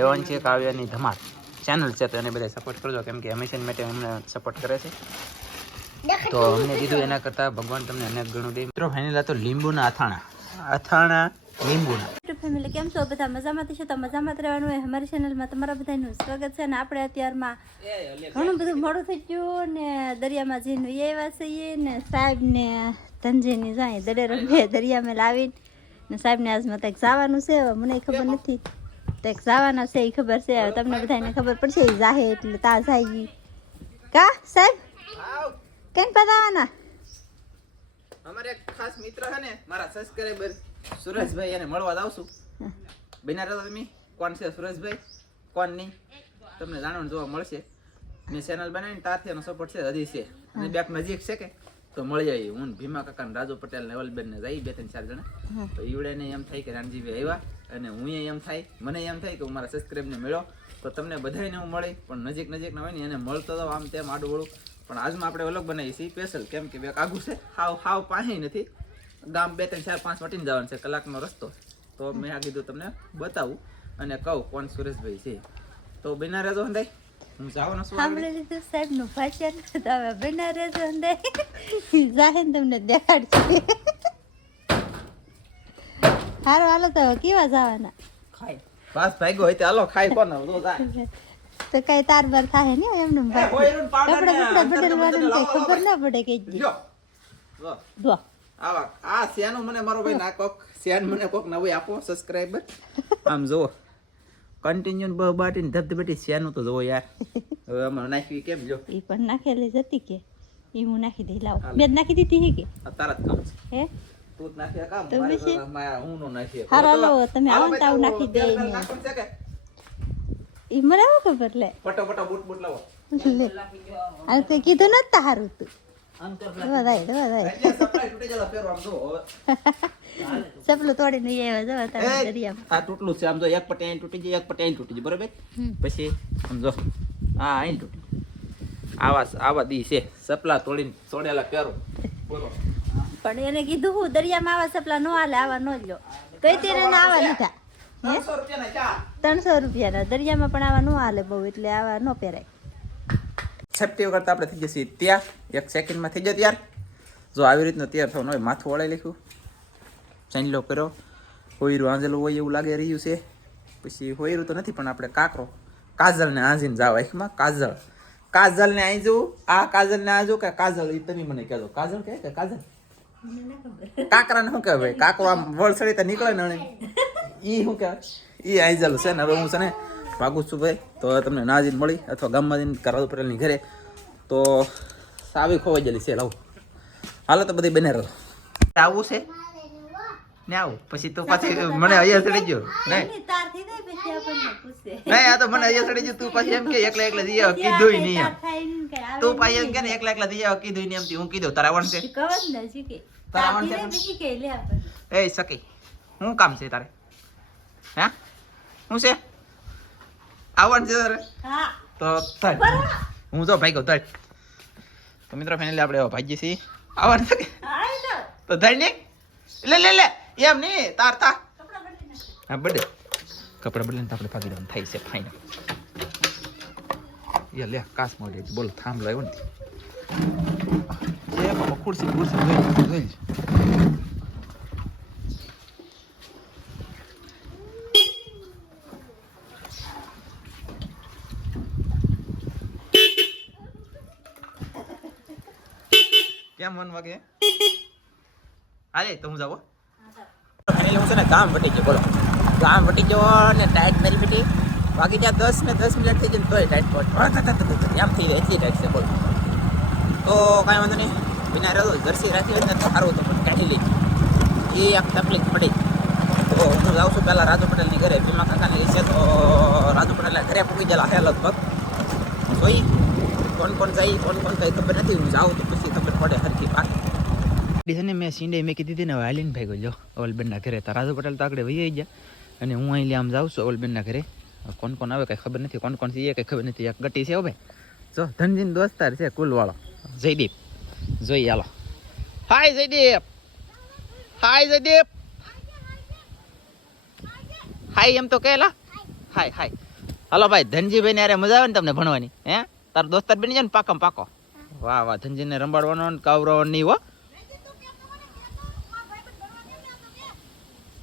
દેવાન છે કાવ્યાની ધમાલ. ચેનલ છે તો એને બધા સપોર્ટ કરજો કેમ કે હંમેશા માટે અમને સપોર્ટ કરે છે. તો અમને કીધું એના કરતાં ભગવાન તમને અનેક ગણું દે. મિત્રો ફાઇનલ તો લીંબુના અથાણા. અથાણા લીંબુના. યુટ્યુબ ફેમિલી કેમ છો? બધા મજામાંથી છો? તો મજામાં જ રહેવાનું હોય. અમારી ચેનલમાં તમારા બધાનું સ્વાગત છે ને આપણે અત્યારમાં ઘણું બધું મોડું થઈ ગયું ને દરિયામાં જઈને આવ્યા છીએ ને સાહેબ ને ધનજીની જાય દડે રમે દરિયામાં લાવીને. ને સાહેબને આજ મત જવાનું છે મને ખબર નથી. તો જવાના છે એ ખબર છે. હવે તમને બધાને ખબર પડશે જાહે એટલે તા જાય. કા સાહેબ? કેમ પતાવાના? અમારે એક ખાસ મિત્ર છે ને મારા સબસ્ક્રાઇબર સુરેશભાઈ એને મળવા જાવ છું. બિના રહો તમે. કોણ છે સુરેશભાઈ કોણ નહીં? તમને જાણવાનું જોવા મળશે. મેં ચેનલ બનાવીને તારથી એનો સપોર્ટ છે હજી છે. અને બેક નજીક છે કે? તો મળી જાય હું ભીમા કાકા ને રાજુ પટેલ ને અવલબેન ને જઈ બે ત્રણ ચાર જણા. તો ઈવડે ને એમ થાય કે રાણજીભાઈ આવ્યા અને હું એમ થાય મને એમ થાય કે હું મારા સબસ્ક્રાઈબ ને મળ્યો તો તમને બધાને હું મળી પણ નજીક નજીક ના હોય ને એને મળતો તો આમ તેમ આડું વળું. પણ આજમાં આપણે અલગ બનાવીએ છીએ સ્પેશિયલ કેમ કે બે આઘું છે. હાવ હાવ પાસે નથી. ગામ બે ત્રણ ચાર પાંચ વટીને જવાનું છે કલાકનો રસ્તો. તો મેં આ કીધું તમને બતાવું અને કહું કોણ સુરેશભાઈ છે. તો બિના રહેજો હંધાઈ હું જવાનો છું. સાંભળી લીધું સાહેબનું ભાષણ તો હવે બના રહેજો અંદર જાહે ને તમને દેખાડશે હારો હાલો તો કેવા જવાના ખાય બસ ભાગ્યો હોય તે હાલો ખાય કોણ તો જાય તો કઈ તાર બાર થાય ને એમનું ને ને કપડા બપડા અંતર ને બદલવાનું કઈ ખબર ના પડે કઈ દી. જો આવા આ શેનું મને મારો ભાઈ ના કોક શેન મને કોક નવું આપો સબસ્ક્રાઇબર આમ જુઓ કન્ટિન્યુ બ બાટીને ધબધબટી શેનું તો જોવો યાર. હવે આમાં નાખવી કેમ જો? ઈ પણ નાખેલી જ હતી કે? ઈ હું નાખી દઈ લાવ. હાલો. બે જ નાખી દીધી હે કે? તારા જ કામ છે. હે? તું જ નાખ્યા કામ. તમે મારે છે? હું નો નાખી. હારો લાવો તમે હાલો આવો ને ભાઈ, તો આવું તો નાખી દે ને. ઈ મને ખબર લે? પટો પટો બૂટ બૂટ લાવો. લે. આ તે કીધું ન તારું તું. ચપલું તોડીને આવ્યા એ, આ તૂટલું છે આમ જો એક અહીં તૂટી જાય એક પટ્ટી અહીં તૂટી જાય બરોબર? પછી આમ જો આ અહીં તૂટી આવા આવા દી છે સપલા તોડીને તોડેલા પહેરો બોલો. પણ એને કીધું હું દરિયામાં આવા સપલા નો હાલે આવા નો લ્યો. તો તેને આવા લીધા ત્રણસો રૂપિયાના. દરિયામાં પણ આવા નો હાલે બહુ એટલે આવા નો પહેરાય. છઠ્ઠી કરતાં આપણે થઈ જશે ત્યાં. એક સેકન્ડમાં થઈ જાય ત્યાર જો આવી રીતનો તૈયાર થવાનું હોય, માથું વળાઈ લખ્યું. ચાંદલો કર્યો. હોયરું આંજેલું હોય એવું લાગે રહ્યું છે. પછી હોયરું તો નથી, પણ આપણે કાકરો. કાજલને આંજીને જાવ એકમાં કાજલ. કાજલને આઈ જવું આ કાજલને આ જો કે કાજલ? એ તમે મને કહેજો. કાજલ કે કે કાજલ? કાકરા ને શું કહેવાય? કાકરો આમ વળસળી તો નીકળે ને ઈ શું કહેવાય? ઈ આંજલ છે ને, હવે હું છે ને ભાગું છું ભાઈ. તો તમને ના જઈને મળી અથવા ગામમાં જઈને કરાવ પટેલની ઘરે. તો સાવી ખોવાઈ ગયેલી છે લાવું. હાલો તો બધી બને રહો. આવું છે? ને આવું. પછી તો પાછી મને અહીંયા ચડી ગયો. નહીં. નહીં પછી આપણને પૂછે. નહીં આ તો મને અહીંયા ચડી ગયું. તું પાછી એમ કે એકલા એકલા જઈ આવ કીધું નહીં તું પાછી એમ કે ને એકલા એકલા જઈ આવ કીધું નહીં એમ હું કીધું તારા વણ છે? કવર તારા તારથી છે એ સકી શું કામ છે તારે? હે? શું છે? આવવાનું છે તારે? તો તળ હું. જો ભાઈ તળ તો મિત્રો ફાઇનલી આપણે ભાગીએ છીએ. આવવાનું છે તો ધર ને. લે લે લે. એમ નહીં. તાર તા બદલી નાખ હા બડે કપડા બદલીને તો આપણે ભાગી જવાનું. થાય છે ફાઇનલ યા લે કાસ મળી બોલ થાંભલો આવ્યો ને. એ ખુરશી ખુરશી જોઈ જોઈ કેમ વન વાગે. હાલે, તો હું જાવ ફાઇનલી હું છે ને ગામ વટી ગયો, બોલો. ગામ વટી ગયો ને ટાઈટ મારી બેટી બાકી ત્યાં દસ ને દસ મિનિટ થઈ ગઈ તોય ટાઈટ પહોંચ એમ થઈ ગઈ, એટલી ટાઈટ છે, બોલો. તો કાંઈ વાંધો નહીં. વિના રહ્યો જર્સી રાખી હોય ને તો સારું તો પણ કાઢી લેજો એ એક તકલીફ પડી. તો હું જાઉં છું પહેલાં રાજુ પટેલની ઘરે. ભીમા કાકાની છે, તો રાજુ પટેલના ઘરે પૂકી ગયેલા હે લગભગ. જોઈ કોણ કોણ જાય, કોણ કોણ જાય, ખબર નથી, હું જાઉં તો પછી ખબર પડે હરખી છે ને મેં સીંડે મેં કીધી હતી ને, હવે હાલીને ભાઈ ગયો ઓલબેનના ઘરે તો પટેલ તો આગળ વહી ગયા અને હું અહીં આમ જાઉં છું ઓલબેનના ઘરે. કોણ કોણ આવે કંઈ ખબર નથી, કોણ કોણ છે એ કંઈ ખબર નથી. એક ગટી છે ભાઈ. જો, ધનજીન દોસ્તાર છે, કુલવાળો. જયદીપ. જોઈ, હાલો. હાય, જયદીપ. હાય જયદીપ. હાય, એમ તો કહેલા. હાય હાય. હાલો ભાઈ ધનજીભાઈ ને અરે મજા આવે ને તમને ભણવાની, હે? તારો દોસ્તાર બની જાય ને પાકમ પાકો. વાહ વાહ ધનજીને રંબાડવાનો ને કાવરવાનો નહીં હો.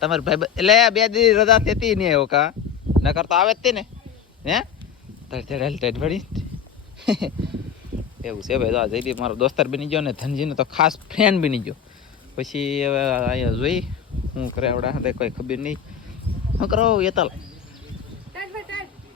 તમારે ભાઈ એટલે બે દી રજા થતી નહીં આવ્યો કા? નકર તો આવે જ તે ને. હે? તડ તડ હેલ તડ એવું છે ભાઈ તો આ જયદીપ મારો દોસ્તાર બની ગયો ને ધનજીનો તો ખાસ ફ્રેન્ડ બની ગયો. પછી હવે અહીંયા જોઈ હું કરે આવડા હાથે કોઈ ખબર નહીં હું કરો યતલ?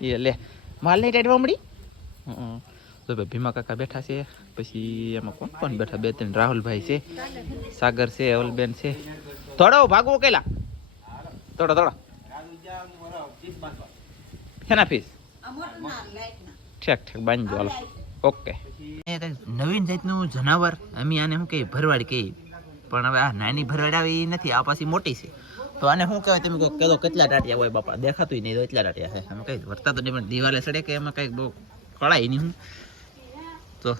એ લે. માલ નહીં ટાઈટવા મળી. તો ભાઈ ભીમા કાકા બેઠા છે. પછી એમાં કોણ કોણ બેઠા? બે ત્રણ રાહુલભાઈ છે, સાગર છે, અવલબેન છે. થોડો ભાગવો કેલા. થોડો થોડો શેના ફીસ ઠેક ઠેક, બાંધજો, હાલો. ઓકે. નવીન જાતનું જનાવર, અમે આને શું કહીએ? ભરવાડ કહીએ. પણ હવે આ નાની ભરવાડ આવી નથી, આ પાછી મોટી છે. તો આને શું કહેવાય? તમે કહો કેટલા ટાટિયા હોય બાપા? દેખાતું નહીં તો એટલા ટાટિયા છે. અમે કઈ વર્તા તો નહીં પણ દિવાલે સડે કે એમાં કંઈક બહુ કળાય નહીં હું તો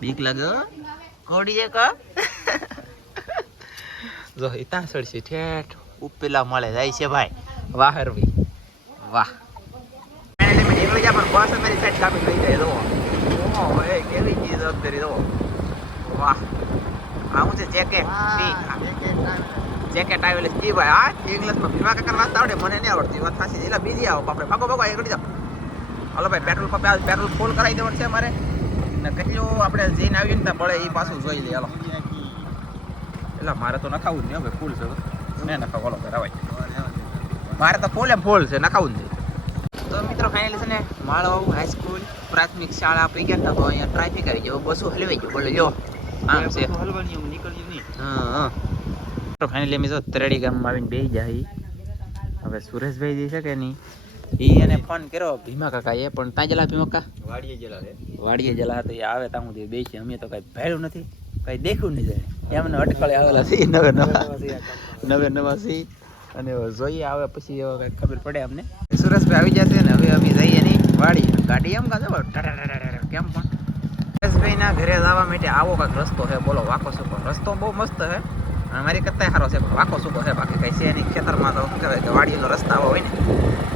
બીક લાગે હો? કોડી એક હો? જો એ ત્યાં સડશે ઠેઠ ઉપેલા મળે જાય છે ભાઈ વાહર ભાઈ વાહ નીકળી જા પણ બસ અમારી સાઈડ કાપી લઈ જાય જો એ કેવી ચીજ કરી દો વાહ આવું છે જેકેટ જેકેટ આવેલી જી ભાઈ આ ઇંગ્લિશમાં ભીમા કાકા વાંચતા આવડે મને નહીં આવડતી વાત થાસી એટલે બીજી આવો આપણે ભાગો ભાગો આગળ જાઓ હાલો ભાઈ પેટ્રોલ પંપે પેટ્રોલ ફૂલ કરાવી દેવાનું છે મારે ને કેટલું આપણે જઈને આવીને ત્યાં પડે એ પાછું જોઈ લઈએ હાલો. એટલે મારે તો નખાવું જ નહીં હવે ફૂલ છે ને નખાવ હાલો ભાઈ રવાય મારે તો ફૂલ એમ ફૂલ છે નખાવું જ નહીં. તો મિત્રો ફાઇનલી છે ને માળો હાઈસ્કૂલ પ્રાથમિક શાળા પડી ગયા હતા તો અહીંયા ટ્રાફિક આવી ગયો બસો હલવાઈ ગયો બોલો જો આમ છે. હા હા તો ફાઇનલી અમે જો તરેડી ગામમાં આવીને બેસી જાય હવે સુરેશભાઈ જે છે કે નહીં એ એને ફોન કર્યો ભીમા કાકા એ પણ ત્યાં જલા ભીમા કાકા? વાડીએ જલા રે વાડીએ જલા તો એ આવે ત્યાં સુધી બે અમે તો કઈ ભેળું નથી કઈ દેખ્યું નહીં જાય. એમને અટકળે આવેલા છે નવે નવા. નવે નવા સી અને જોઈએ આવે પછી કંઈક ખબર પડે અમને. સુરેશભાઈ આવી જશે ને હવે અમે જઈએ નહીં. વાડી ગાડી એમ કાં કેમ પણ? સુરેશભાઈ ના ઘરે જવા માટે આવો કાંઈક રસ્તો છે બોલો વાકો સુકો રસ્તો બહુ મસ્ત છે. અને મારી કરતા સારો છે પણ વાકો સુકો છે બાકી કઈ છે નહીં ખેતરમાં તો વાડીનો રસ્તા હોય ને.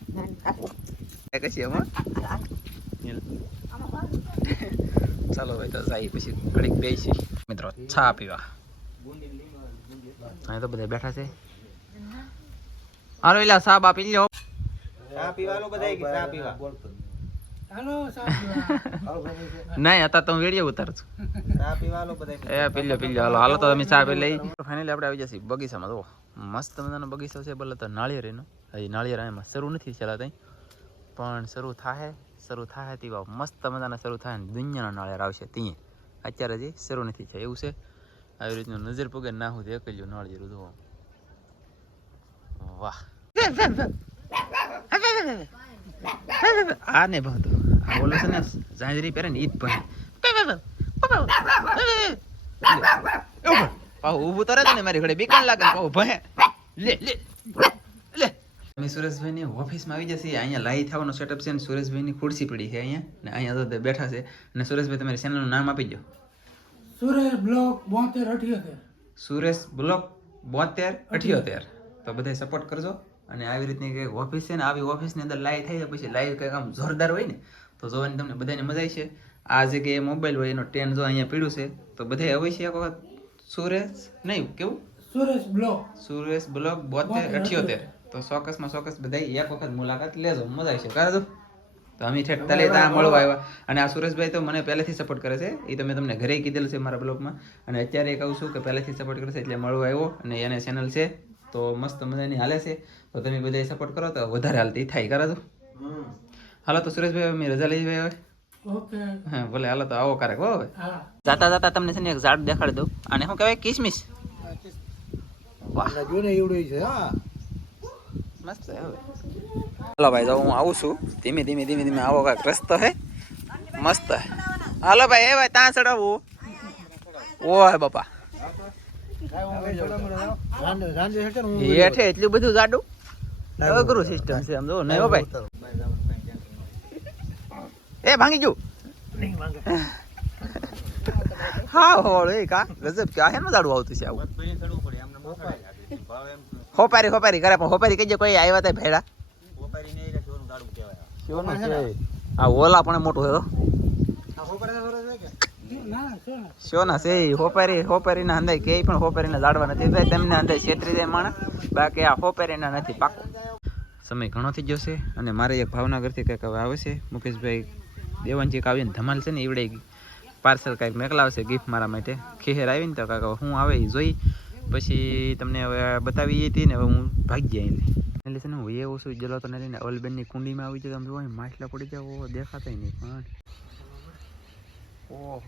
કશી એમાં ચાલો ભાઈ તો જાય પછી ઘડીક બેસી મિત્રો ચા પીવા અહીં તો બધા બેઠા છે હાલો એલા બા લ્યો ચા પીવાનો બધાય ચા પીવા નહીં અત્યારે તો હું વેડિયો ઉતારું છું ચા પીવાનો એ પી લ્યો હાલો હાલો તો તમે ચા પી લઈ ફાઇનલી આપણે આવી જશે બગીચામાં જુઓ મસ્ત મજાનો બગીચો છે ભલે તો નાળિયેર એનો હજી નાળિયેર એમાં શરૂ નથી છેલ્લા ત્યાં પણ શરૂ થાય શરૂ થાય તેવા મસ્ત મજાના શરૂ થાય ને દુનિયાના નાળિયેર આવશે ત્યાં. અત્યારે હજી શરૂ નથી થયા, એવું છે? આવી રીતનું નજર પગે ના હું એકલ્યું નાળિયેર ધો વાહ. આ ને ભાવતું આ બોલો છે ને, ઝાંઝરી પહેરે ને ઈ જ ભણે પાહુ ઊભું તો રહેતું ને મારી ઘરે બીકણ લાગે પાહુ લે લે લે. અમે સુરેશભાઈની ઓફિસમાં આવી જશે. અહીંયા લાઈ થવાનો સેટઅપ છે અને સુરેશભાઈની ખુરશી પડી છે અહીંયા. ને અહીંયા તો બેઠા છે. અને સુરેશભાઈ તમારી ચેનલનું નામ આપી દો. સુરેશ બ્લોક બોતેર અઠ્યોતેર. સુરેશ બ્લોક બોતેર અઠ્યોતેર. તો બધાય સપોર્ટ કરજો. અને આવી રીતની કંઈક ઓફિસ છે ને આવી ઓફિસની અંદર લાઈવ થાય પછી લાઈવ કંઈક આમ જોરદાર હોય ને તો જોવાની તમને બધાને મજા આવી છે. આ જગ્યાએ મોબાઈલ હોય એનો ટેન જો અહીંયા પીડ્યું છે તો બધાય અવશ્ય એક વખત. સુરેશ નહીં કેવું? સુરેશ બ્લોક. સુરેશ બ્લોક બોતેર અઠ્યોતેર. તો ચોક્કસમાં ચોક્કસ બધા એક વખત મુલાકાત લેજો મજા આવશે. કરે તો અમે ઠેઠ તલે ત્યાં મળવા આવ્યા. અને આ સુરેશભાઈ તો મને પહેલેથી સપોર્ટ કરે છે. એ તો મેં તમને ઘરે કીધેલું છે મારા બ્લોગમાં અને અત્યારે કહું છું કે પહેલેથી સપોર્ટ કરે છે એટલે મળવા આવ્યો અને એને ચેનલ છે. તો મસ્ત મજાની હાલે છે. તો તમે બધા સપોર્ટ કરો તો વધારે હાલતી થાય. કરે તો હાલો તો સુરેશભાઈ અમે રજા લઈ જઈએ હવે. હા ભલે હાલો તો આવો કારક હો હવે. જાતા જાતા તમને છે ને એક ઝાડ દેખાડી દઉં. અને શું કહેવાય? કિસમિસ. વાહ. ને એવડું છે હા. મસ્ત હવે. હાલો ભાઈ તો હું આવું છું. ધીમે ધીમે ધીમે ધીમે આવો કાંઈક રસ્તો હે. મસ્ત હે. હાલો ભાઈ એ ભાઈ ત્યાં ચડાવવું. ઓય બાપા. હેઠે ને હું એટલું બધું જાડું? અઘરું સિસ્ટમ છે આમ નહીં હો ભાઈ. એ ભાંગી ગયું? હા હોળ એ કા? ગજબ ક્યાં આ હેનું જાડું આવતું છે આવું? હોપારી હોપારી કરે પણ હોપારી કહીએ કોઈ આવ્યા તા ભેડા શિવનું છે આ ઓલા પણ મોટું છે હો. શિવના છે ઈ. હોપારી હોપારીના અંદર કે પણ હોપારીના લાડવા નથી ભાઈ તેમને અંદર છેતરી જાય માણસ. બાકી આ હોપારીના નથી. પાકો સમય ઘણો થઈ ગયો છે અને મારે એક ભાવનગરથી કંઈક હવે આવે છે. મુકેશભાઈ દેવાનજી આવીને ધમાલ છે ને એવડે પાર્સલ કંઈક મોકલાવશે ગિફ્ટ મારા માટે. ખેર આવીને તો કાંઈક હું આવે એ જોઈ. પછી તમને હવે બતાવી હતી ને હવે હું ભાગી જાય એટલે છે ને હું એ ઓછું જલાતો નથી ને અવલબેનની કુંડીમાં આવી જાય તમે જોવો માછલા પડી જાય દેખાતા નહીં પણ. ઓહ.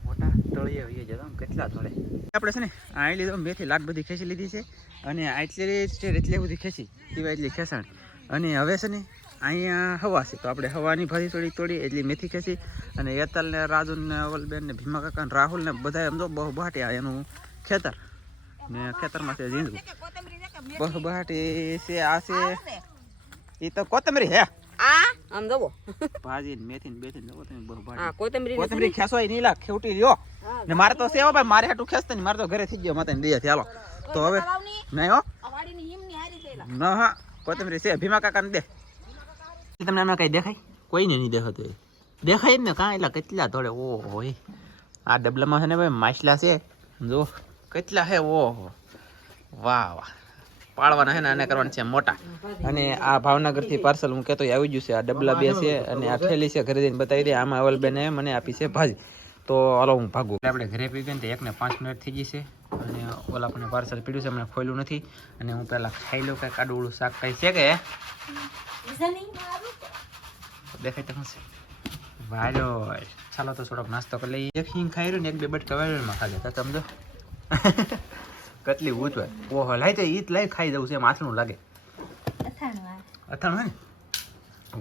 મોટા તળિયે કેટલા તળે. આપણે છે ને આ લીધો મેથી લાટ બધી ખેંચી લીધી છે અને આટલી છે બધી ખેંચી પીવા એટલી ખેંચાણ. અને હવે છે ને અહીંયા હવા છે તો આપણે હવાની ભાજી થોડી તોડી એટલી મેથી ખેંચી અને યતલને ને રાજુ ને અવલબેન ને ભીમા કાકા ને રાહુલ ને બધા એમ તો બહુ બહાટી આ એનું ખેતર. ને ખેતરમાં છે ઝીંડું બહુ બહાટી છે આ છે. એ તો કોથમરી હે આ? આમ જવો. ભાજી ને મેથી ને બેથી ને જુઓ તમે બહુ હા બહાટી કોથમરી કોથમરી ખેંચવાય નહીં લા ખેવટી રહ્યો. ને મારે તો સેવા ભાઈ મારે હાટું ખેસતા ને મારે તો ઘરે થઈ ગયો માતા દયા થી. હાલો. તો હવે નહીં હો. ના હા કોથમરી છે ભીમા કાકા ને દે. તમને એમાં કઈ દેખાય કોઈને નહીં દેખાતું એ દેખાય જ ને કાં એટલા કેટલા થોડે ઓહો હોય આ ડબલામાં છે ને ભાઈ માછલા છે જો કેટલા છે ઓહો વાહ વાહ પાડવાના છે ને આને કરવાના છે મોટા અને આ ભાવનગરથી પાર્સલ હું કહેતો આવી ગયું છે આ ડબલા બે છે અને આ થેલી છે ઘરે જઈને બતાવી દે આમાં અવલબેને મને આપી છે ભાજી તો હાલો હું ભાગું આપણે ઘરે પી ગઈ ને તો એકને પાંચ મિનિટ થઈ ગઈ છે અને ઓલા આપણને પાર્સલ પીડ્યું છે મને ખોલ્યું નથી અને હું પહેલાં ખાઈ લઉં કાંઈ કાડુ શાક કાંઈ છે કે દેખાય તો હશે વાલો ચાલો તો થોડોક નાસ્તો કરી લઈએ. એક હિંગ ખાઈ રહ્યું ને એક બે બટકા વેળમાં ખાધે. તો સમજો? કટલી ઊંચ હોય. ઓહો લાઈ તો ઈ જ લઈ ખાઈ જવું છે એમ આથણું લાગે. અથાણું હે ને?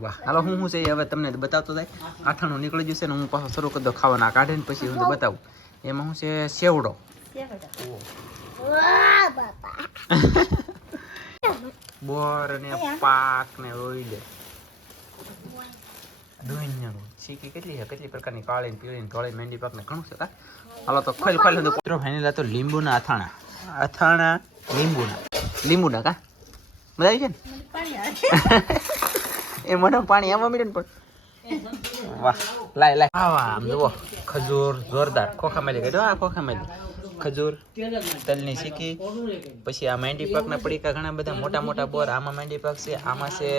વાહ. હાલો હું શું છે એ હવે તમને બતાવતો થાય આથાણું નીકળી જશે ને હું પાછો શરૂ કરી દઉં ખાવાના કાઢે ને પછી હું બતાવું. એમાં શું છે? સેવડો. બોર ને પાક ને ઓઈલે દુનિયાનું. શીખી કેટલી છે? કેટલી પ્રકારની કાળી ને પીળી ને ધોળી મહેંદી પાક ને ઘણું છે કા હાલો તો ખોલ ખોલ. તો મિત્રો ફાઇનલ તો લીંબુના અથાણા. અથાણા લીંબુના. લીંબુના કા? મજા આવી છે ને? એ મને પાણી આમાં મળે ને પણ. વાહ લાય લાય. વાહ આમ જુઓ. ખજૂર જોરદાર. ખોખા મેલી ગયો આ ખોખા મેલી ખજૂર તલની સિક્કી પછી આ મેંડી પાકના પડીકા ઘણા બધા મોટા મોટા બોર આમાં મેંડી પાક છે આમાં છે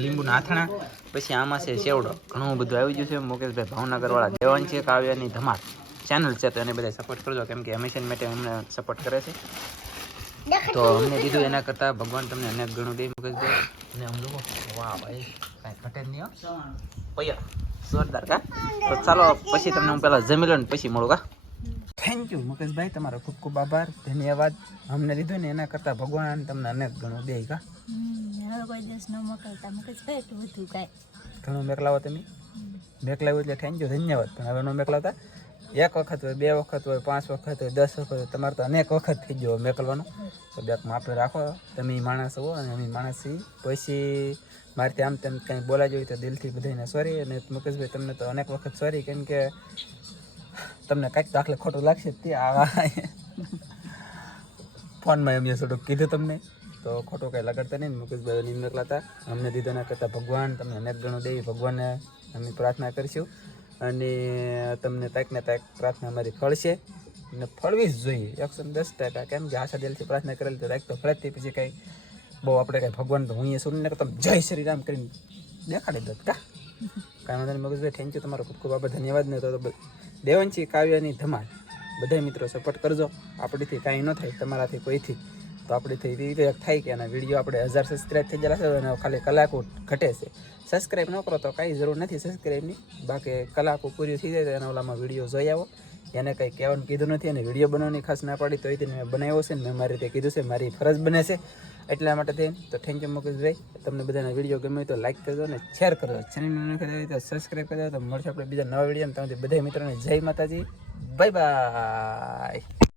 લીંબુના નાથણા પછી આમાં છે સેવડો ઘણું બધું આવી ગયું છે મુકેશભાઈ ભાવનગર વાળા દેવાન છે કાવ્યાની ધમાલ. ચેનલ છે તો એને બધા સપોર્ટ કરજો કેમ કે હંમેશા માટે અમને સપોર્ટ કરે છે. તો અમને કીધું એના કરતાં ભગવાન તમને અનેક ગણું દે મુકેશભાઈ. અને આમ જુઓ વાહ ભાઈ કાંઈ ઘટે જ નહીં પૈયા જોરદાર કા? તો ચાલો પછી તમને હું પહેલાં જમી લઉં ને પછી મળું કા? થેન્ક યુ મુકેશભાઈ. તમારો ખૂબ ખૂબ આભાર. ધન્યવાદ. અમને લીધો ને એના કરતાં ભગવાન તમને અનેક ગણું દે કા? ઘણું મેકલાવો તમે? મેકલાવ્યું એટલે થેન્ક યુ ધન્યવાદ. પણ હવે ન મેકલાવતા? એક વખત હોય બે વખત હોય પાંચ વખત હોય દસ વખત હોય તમારે તો અનેક વખત થઈ ગયો મેકલવાનું. તો બેક માપે રાખો. તમે માણસ હો અને અમે માણસ પછી મારથી આમ તેમ કંઈ બોલાઈ હોય તો દિલથી બધાને સોરી અને મુકેશભાઈ તમને તો અનેક વખત સોરી કેમ કે તમને કાંઈક તો આખલે ખોટું લાગશે તે આવા. ફોનમાં એમ થોડુંક કીધું તમને, તો ખોટું કંઈ લગાડતા નહીં મુકેશભાઈ નહીં મોકલાતા અમને દીધો ના કરતાં ભગવાન, તમને અનેક ગણું દે ભગવાનને અમે પ્રાર્થના કરીશું. અને તમને તાક ને તાક પ્રાર્થના અમારી ફળશે અને ફળવી જ જોઈએ. એકસો દસ ટકા, કેમ કે આશા દિલથી પ્રાર્થના કરેલી તો તાક તો ફળતી પછી કંઈ બહુ આપણે કાંઈ ભગવાન તો હું એ સુનને તમે જય શ્રી રામ કરીને દેખાડી દો કા. કાંઈ વાંધો નહીં મગજભાઈ થેન્ક યુ તમારો ખૂબ ખૂબ આભાર, ધન્યવાદ ને તો દેવનચી કાવ્યની ધમાલ. બધા મિત્રો સપોર્ટ કરજો. આપણીથી કાંઈ ન થાય, તમારાથી કોઈથી. તો આપણીથી રીતે થાય કે એના વીડિયો આપણે હજાર સબસ્ક્રાઈબ થઈ ગયેલા છે અને ખાલી કલાકો ઘટે છે. સબસ્ક્રાઈબ ન કરો તો કાંઈ જરૂર નથી સબસ્ક્રાઈબની બાકી કલાકો પૂરી થઈ જાય તો એના ઓલામાં વીડિયો જોઈ આવો. એને કંઈ કહેવાનું કીધું નથી અને વીડિયો બનાવવાની ખાસ ના પાડી તો તેને મેં બનાવ્યો છે ને મેં મારી રીતે કીધું છે, મારી ફરજ બને છે. એટલા માટે થઈને તો થેન્ક યુ મુકેશભાઈ તમને બધાના વીડિયો ગમે તો લાઈક કરજો અને શેર કરજો. ચેનલને ન કરી તો સબસ્ક્રાઈબ કરજો. તો મળશે આપણે બીજા નવા વીડિયો તમારી બધા મિત્રોને જય માતાજી. Bye bye